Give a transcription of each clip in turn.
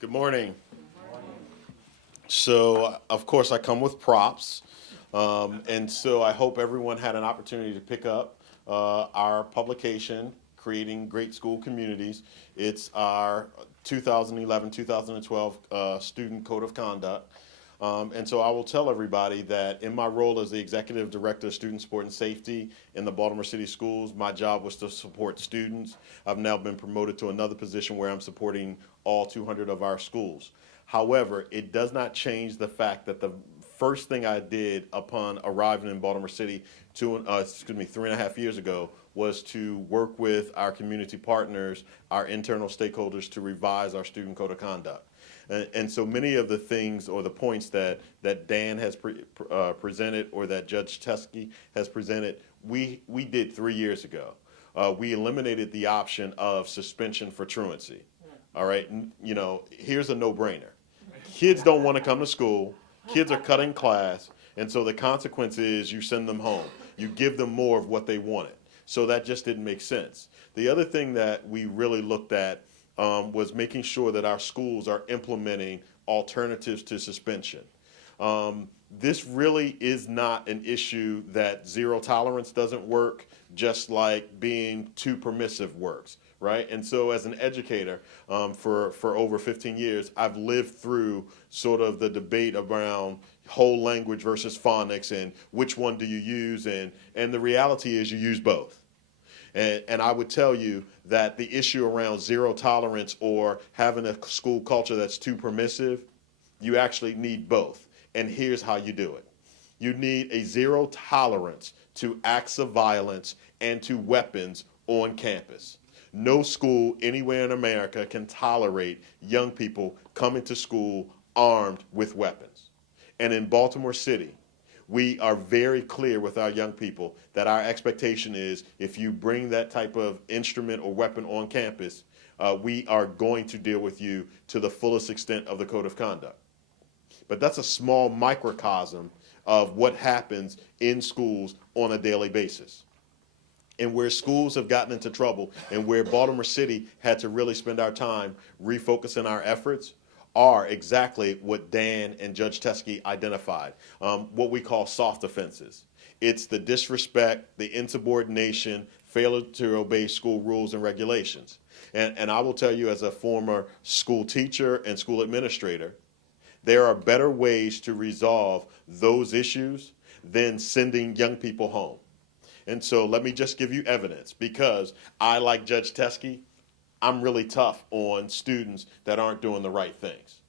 Good morning. So, of course, I come with props. And so I hope everyone had an opportunity to pick up our publication, Creating Great School Communities. It's our 2011-2012 Student Code of Conduct. And so I will tell everybody that in my role as the Executive Director of Student Support and Safety in the Baltimore City Schools, my job was to support students. I've now been promoted to another position where I'm supporting all 200 of our schools. However, it does not change the fact that the first thing I did upon arriving in Baltimore City 3.5 years ago was to work with our community partners, our internal stakeholders to revise our student code of conduct. And so many of the things or the points that Dan has presented or that Judge Teskey has presented, we did 3 years ago. We eliminated the option of suspension for truancy. All right, here's a no-brainer. Kids don't want to come to school. Kids are cutting class, and so the consequence is you send them home. You give them more of what they wanted. So that just didn't make sense. The other thing that we really looked at was making sure that our schools are implementing alternatives to suspension. This really is not an issue that zero tolerance doesn't work, just like being too permissive works, right? And so as an educator for over 15 years, I've lived through sort of the debate around whole language versus phonics and which one do you use, and the reality is you use both. And I would tell you that the issue around zero tolerance or having a school culture that's too permissive, you actually need both. And here's how you do it. You need a zero tolerance to acts of violence and to weapons on campus. No school anywhere in America can tolerate young people coming to school armed with weapons. And in Baltimore City, we are very clear with our young people that our expectation is if you bring that type of instrument or weapon on campus, we are going to deal with you to the fullest extent of the code of conduct. But that's a small microcosm of what happens in schools on a daily basis. And where schools have gotten into trouble and where Baltimore City had to really spend our time refocusing our efforts are exactly what Dan and Judge Teskey identified, what we call soft offenses. It's the disrespect, the insubordination, failure to obey school rules and regulations. And I will tell you, as a former school teacher and school administrator, there are better ways to resolve those issues than sending young people home. And so let me just give you evidence, because I, like Judge Teskey, I'm really tough on students that aren't doing the right things.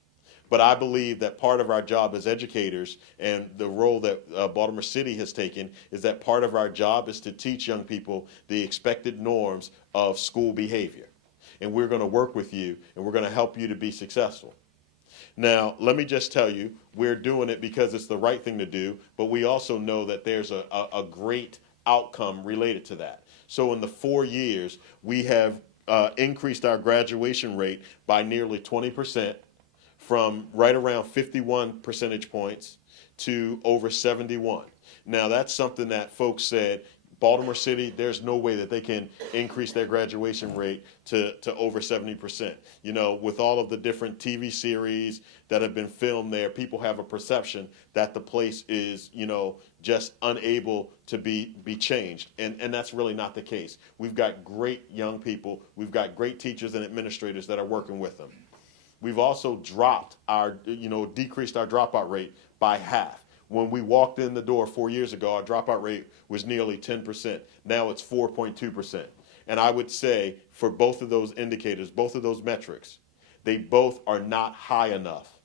But I believe that part of our job as educators and the role that Baltimore City has taken is that part of our job is to teach young people the expected norms of school behavior. And we're going to work with you, and we're going to help you to be successful. Now, let me just tell you, we're doing it because it's the right thing to do, but we also know that there's a great outcome related to that. So in the 4 years, we have increased our graduation rate by nearly 20%, from right around 51 percentage points to over 71. Now, that's something that folks said, Baltimore City, there's no way that they can increase their graduation rate to over 70%. With all of the different TV series that have been filmed there, people have a perception that the place is, just unable to be changed. And that's really not the case. We've got great young people. We've got great teachers and administrators that are working with them. We've also decreased our dropout rate by half. When we walked in the door 4 years ago, our dropout rate was nearly 10%. Now it's 4.2%. And I would say for both of those indicators, both of those metrics, they both are not high enough.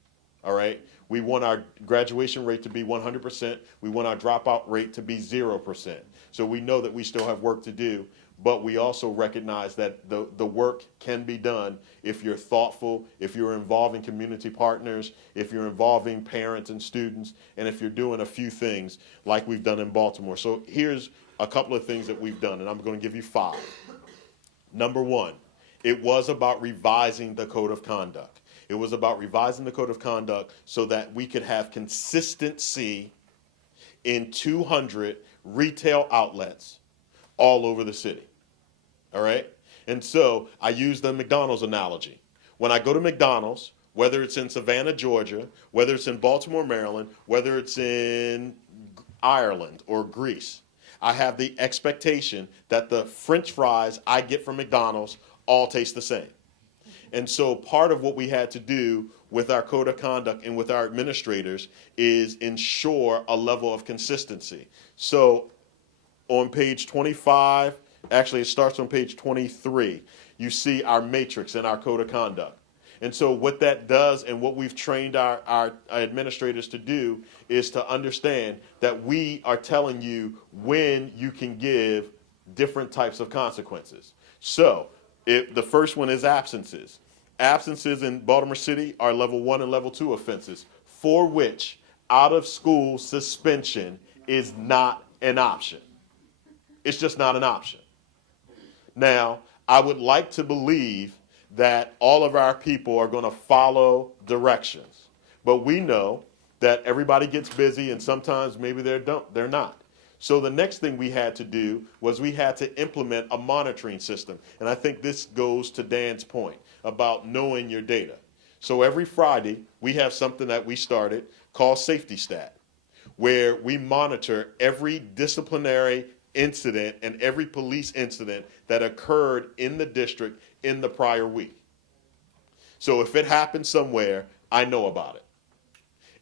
All right? We want our graduation rate to be 100%. We want our dropout rate to be 0%. So we know that we still have work to do, but we also recognize that the work can be done if you're thoughtful, if you're involving community partners, if you're involving parents and students, and if you're doing a few things like we've done in Baltimore. So here's a couple of things that we've done, and I'm going to give you 5. Number 1, it was about revising the code of conduct. It was about revising the code of conduct so that we could have consistency in 200 retail outlets all over the city. All right? And so I use the McDonald's analogy. When I go to McDonald's, whether it's in Savannah, Georgia, whether it's in Baltimore, Maryland, whether it's in Ireland or Greece, I have the expectation that the French fries I get from McDonald's all taste the same. And so part of what we had to do with our code of conduct and with our administrators is ensure a level of consistency. So on page 25, actually it starts on page 23, you see our matrix and our code of conduct. And so what that does and what we've trained our administrators to do is to understand that we are telling you when you can give different types of consequences. So the first one is absences. Absences in Baltimore City are level 1 and level 2 offenses for which out of school suspension is not an option. It's just not an option. Now, I would like to believe that all of our people are going to follow directions. But we know that everybody gets busy and sometimes maybe they're not. So the next thing we had to do was we had to implement a monitoring system. And I think this goes to Dan's point about knowing your data. So every Friday we have something that we started called Safety Stat, where we monitor every disciplinary incident and every police incident that occurred in the district in the prior week. So if it happened somewhere, I know about it.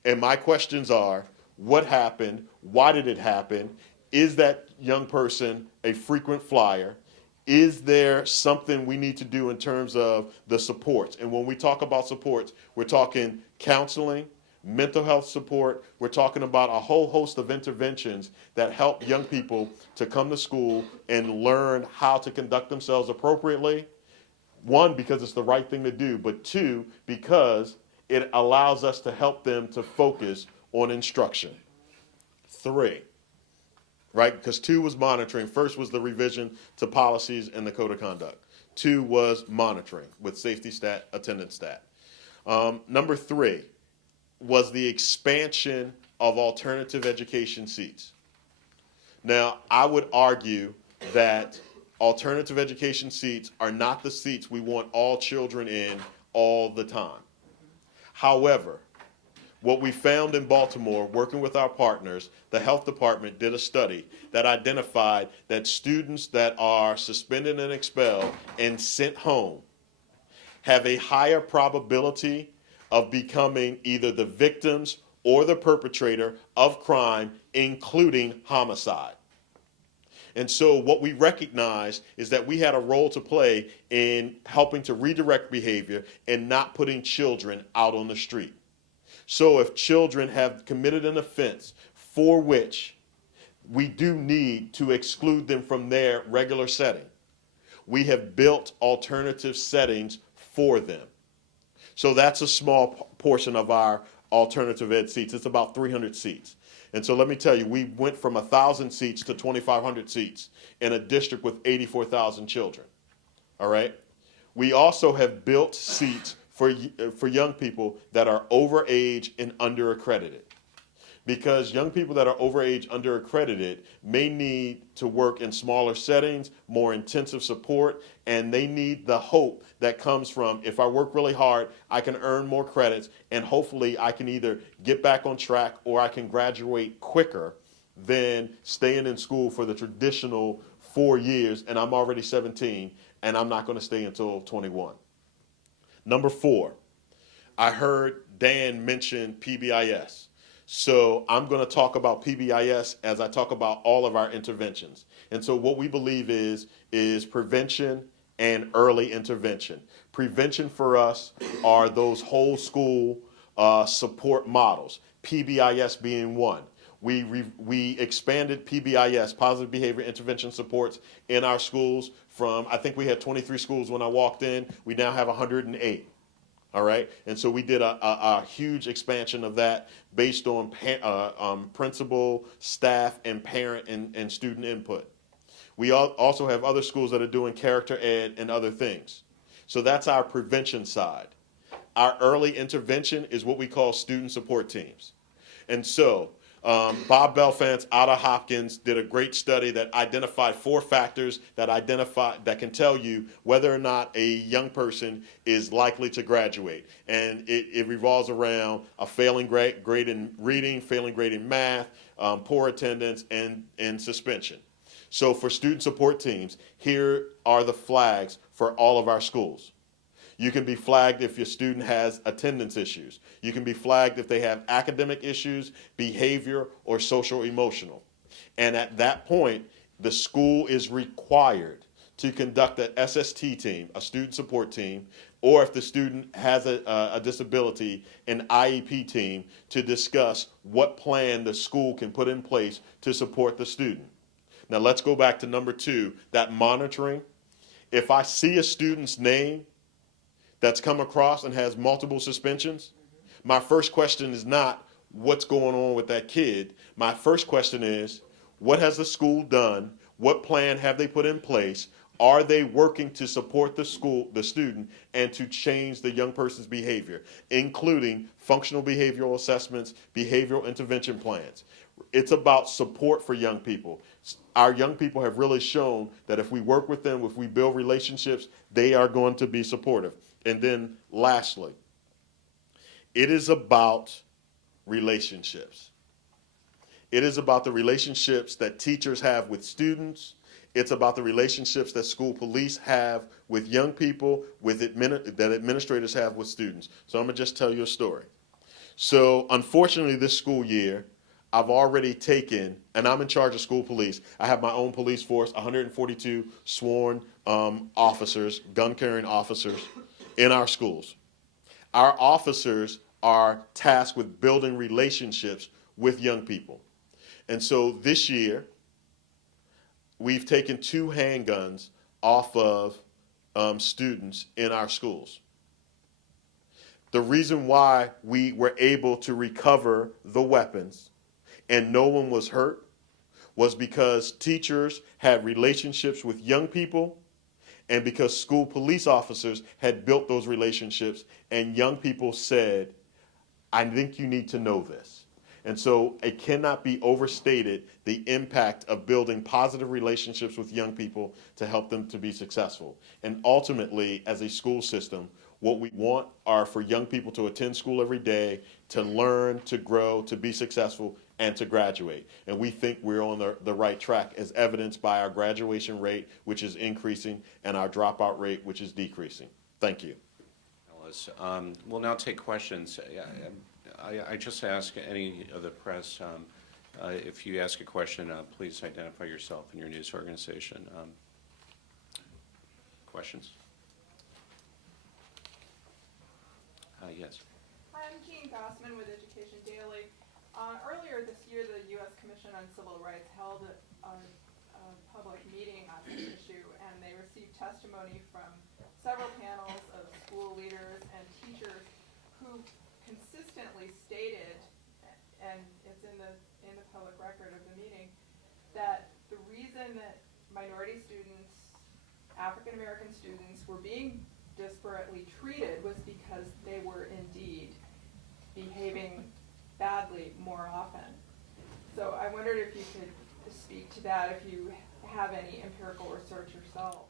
And my questions are, what happened? Why did it happen? Is that young person a frequent flyer? Is there something we need to do in terms of the supports? And when we talk about supports, we're talking counseling, mental health support. We're talking about a whole host of interventions that help young people to come to school and learn how to conduct themselves appropriately. One, because it's the right thing to do, but two, because it allows us to help them to focus on instruction. 3, right? Because 2 was monitoring. First was the revision to policies and the code of conduct. 2 was monitoring with Safety Stat, attendance stat. Number 3 was the expansion of alternative education seats. Now, I would argue that alternative education seats are not the seats we want all children in all the time. However, what we found in Baltimore, working with our partners, the health department did a study that identified that students that are suspended and expelled and sent home have a higher probability of becoming either the victims or the perpetrator of crime, including homicide. And so what we recognized is that we had a role to play in helping to redirect behavior and not putting children out on the street. So if children have committed an offense for which we do need to exclude them from their regular setting, we have built alternative settings for them. So that's a small portion of our alternative ed seats. It's about 300 seats. And so let me tell you, we went from 1,000 seats to 2,500 seats in a district with 84,000 children. All right? We also have built seats for young people that are overage and underaccredited. Because young people that are overage, underaccredited may need to work in smaller settings, more intensive support, and they need the hope that comes from, if I work really hard, I can earn more credits, and hopefully I can either get back on track or I can graduate quicker than staying in school for the traditional 4 years, and I'm already 17, and I'm not going to stay until 21. Number 4, I heard Dan mention PBIS. So I'm going to talk about PBIS as I talk about all of our interventions. And so what we believe is prevention and early intervention. Prevention for us are those whole school support models, PBIS being one. We expanded PBIS, positive behavior intervention supports, in our schools from, I think we had 23 schools when I walked in. We now have 108. All right, and so we did a huge expansion of that based on principal, staff, and parent and student input. We also have other schools that are doing character ed and other things. So that's our prevention side. Our early intervention is what we call student support teams. And so Bob Belfance out of Hopkins did a great study that identified 4 factors that can tell you whether or not a young person is likely to graduate. And it revolves around a failing grade in reading, failing grade in math, poor attendance, and suspension. So for student support teams, here are the flags for all of our schools. You can be flagged if your student has attendance issues. You can be flagged if they have academic issues, behavior, or social emotional. And at that point, the school is required to conduct an SST team, a student support team, or if the student has a disability, an IEP team, to discuss what plan the school can put in place to support the student. Now let's go back to number 2, that monitoring. If I see a student's name that's come across and has multiple suspensions, my first question is not what's going on with that kid. My first question is, what has the school done? What plan have they put in place? Are they working to support the student, and to change the young person's behavior, including functional behavioral assessments, behavioral intervention plans? It's about support for young people. Our young people have really shown that if we work with them, if we build relationships, they are going to be supportive. And then lastly, it is about relationships. It is about the relationships that teachers have with students. It's about the relationships that school police have with young people, that administrators have with students. So I'm going to just tell you a story. So unfortunately, this school year, I've already taken, and I'm in charge of school police. I have my own police force, 142 sworn officers, gun-carrying officers in our schools. Our officers are tasked with building relationships with young people. And so this year, we've taken 2 handguns off of students in our schools. The reason why we were able to recover the weapons and no one was hurt was because teachers had relationships with young people, and because school police officers had built those relationships, and young people said, I think you need to know this. And so it cannot be overstated the impact of building positive relationships with young people to help them to be successful. And ultimately, as a school system, what we want are for young people to attend school every day, to learn, to grow, to be successful, and to graduate. And we think we're on the right track, as evidenced by our graduation rate, which is increasing, and our dropout rate, which is decreasing. Thank you. Ellis, we'll now take questions. I just ask any of the press, if you ask a question, please identify yourself and your news organization. Questions? Yes. Hi, I'm Jean Gossman with Education Daily. Earlier this year, the U.S. Commission on Civil Rights held a public meeting on this issue, and they received testimony from several panels of school leaders and teachers who consistently stated, and it's in the public record of the meeting, that the reason that minority students, African American students, were being disparately treated was because they were indeed behaving badly more often. So I wondered if you could speak to that, if you have any empirical research yourself.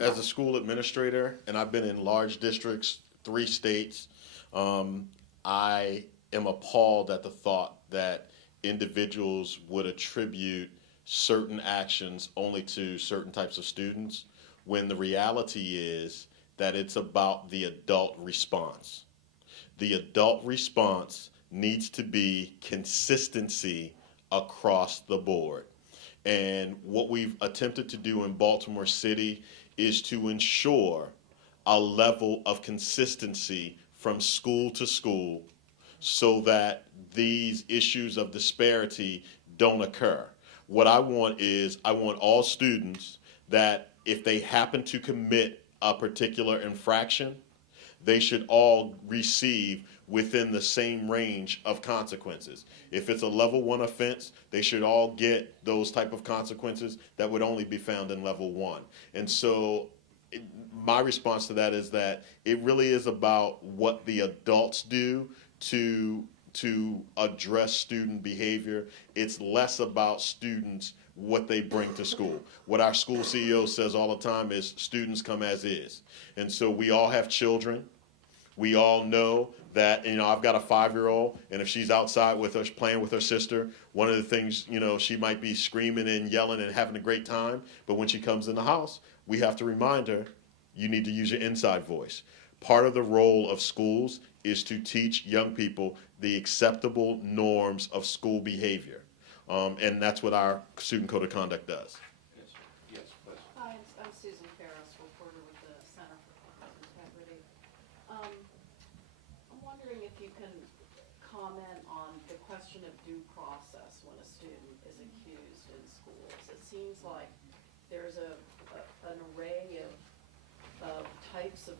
As a school administrator, and I've been in large districts, 3 states, I am appalled at the thought that individuals would attribute certain actions only to certain types of students, when the reality is that it's about the adult response. The adult response needs to be consistency across the board. And what we've attempted to do in Baltimore City is to ensure a level of consistency from school to school so that these issues of disparity don't occur. What I want is, I want all students that if they happen to commit a particular infraction, they should all receive within the same range of consequences. If it's a level 1 offense, they should all get those type of consequences that would only be found in level 1. And so my response to that is that it really is about what the adults do to to address student behavior. It's less about students, what they bring to school. What our school CEO says all the time is students come as is. And so we all have children. We all know that, I've got a 5-year-old, and if she's outside with us playing with her sister, one of the things, she might be screaming and yelling and having a great time, but when she comes in the house, we have to remind her, you need to use your inside voice. Part of the role of schools is to teach young people the acceptable norms of school behavior. And that's what our student code of conduct does. Yes, sir. Yes, please. Hi, I'm Susan Ferris, reporter with the Center for Conduct Integrity. I'm wondering if you can comment on the question of due process when a student is accused in schools. It seems like there's an array of types of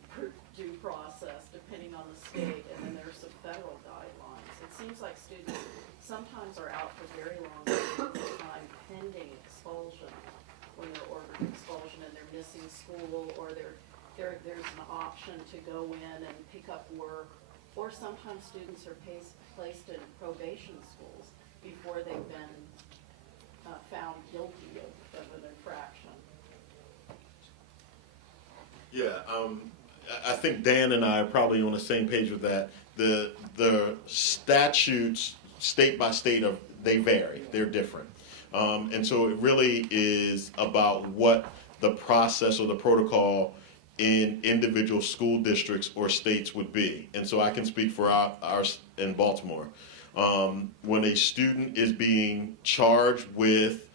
due process depending on the state, and then there's some federal guidelines. It seems like students sometimes are out for very long periods of time pending expulsion, when they're ordered expulsion and they're missing school, or there's an option to go in and pick up work, or sometimes students are placed in probation schools before they've been found guilty of an infraction. Yeah, I think Dan and I are probably on the same page with that. The statutes, state by state, they vary. They're different. And so it really is about what the process or the protocol in individual school districts or states would be. And so I can speak for ours in Baltimore. When a student is being charged with,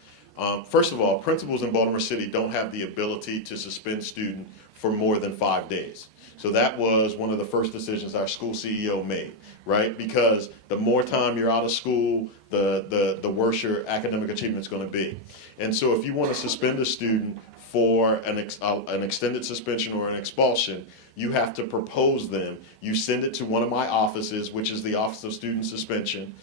first of all, principals in Baltimore City don't have the ability to suspend student for more than 5 days. So that was one of the first decisions our school CEO made, right? Because the more time you're out of school, the worse your academic achievement is going to be. And so if you want to suspend a student for an extended suspension or an expulsion, you have to propose them. You send it to one of my offices, which is the Office of Student Suspension.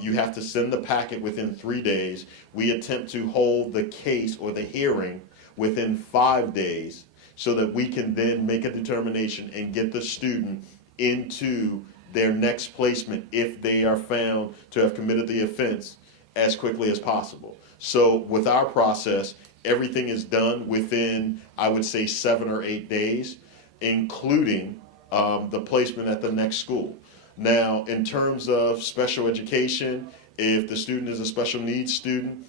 You have to send the packet within 3 days. We attempt to hold the case or the hearing within 5 days, so that we can then make a determination and get the student into their next placement if they are found to have committed the offense as quickly as possible. So with our process, everything is done within, I would say, 7 or 8 days, including the placement at the next school. Now, in terms of special education, if the student is a special needs student,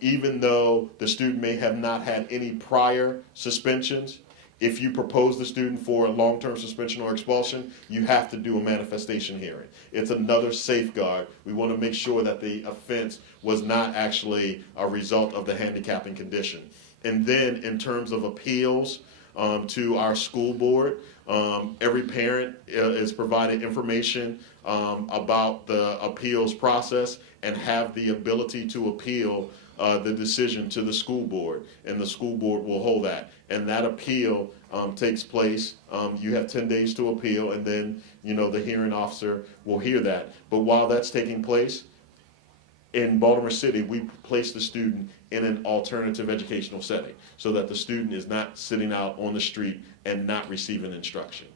even though the student may have not had any prior suspensions, if you propose the student for a long-term suspension or expulsion, you have to do a manifestation hearing. It's another safeguard. We want to make sure that the offense was not actually a result of the handicapping condition. And then in terms of appeals to our school board, every parent is provided information about the appeals process and have the ability to appeal the decision to the school board, and the school board will hold that. And that appeal takes place. You have 10 days to appeal, and then the hearing officer will hear that. But while that's taking place, in Baltimore City, we place the student in an alternative educational setting so that the student is not sitting out on the street and not receiving instruction.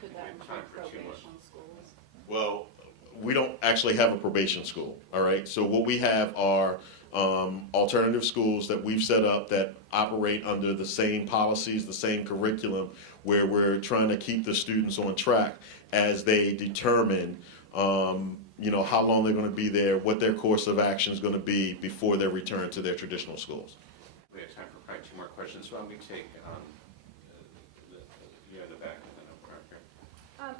Could that include probation schools? Well, we don't actually have a probation school, all right? So what we have are alternative schools that we've set up that operate under the same policies, the same curriculum, where we're trying to keep the students on track as they determine how long they're going to be there, what their course of action is going to be before their return to their traditional schools. We have time for probably 2 more questions. Why don't we take the back and then over here.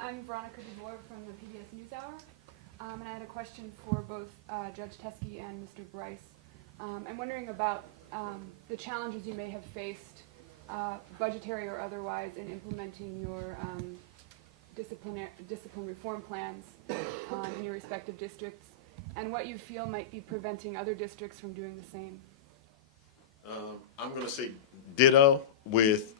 I'm Veronica DeVore from the PBS NewsHour, and I had a question for both Judge Teskey and Mr. Brice. I'm wondering about the challenges you may have faced, budgetary or otherwise, in implementing your discipline reform plans in your respective districts, and what you feel might be preventing other districts from doing the same. I'm going to say ditto with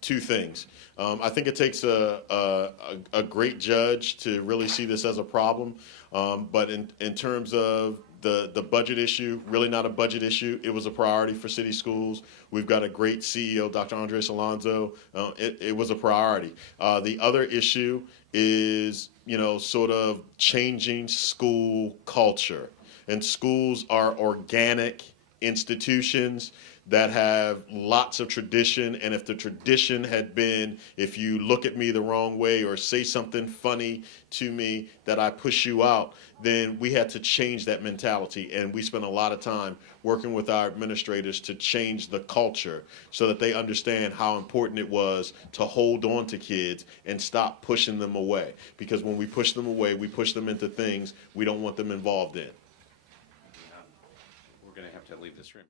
2 things. I think it takes a great judge to really see this as a problem, but in terms of the budget issue, really not a budget issue. It was a priority for city schools. We've got a great CEO, Dr. Andres Alonso. It was a priority. The other issue is, sort of changing school culture. And schools are organic institutions that have lots of tradition, and if the tradition had been, if you look at me the wrong way or say something funny to me, that I push you out, then we had to change that mentality. And we spent a lot of time working with our administrators to change the culture so that they understand how important it was to hold on to kids and stop pushing them away. Because when we push them away, we push them into things we don't want them involved in. We're going to have to leave this room.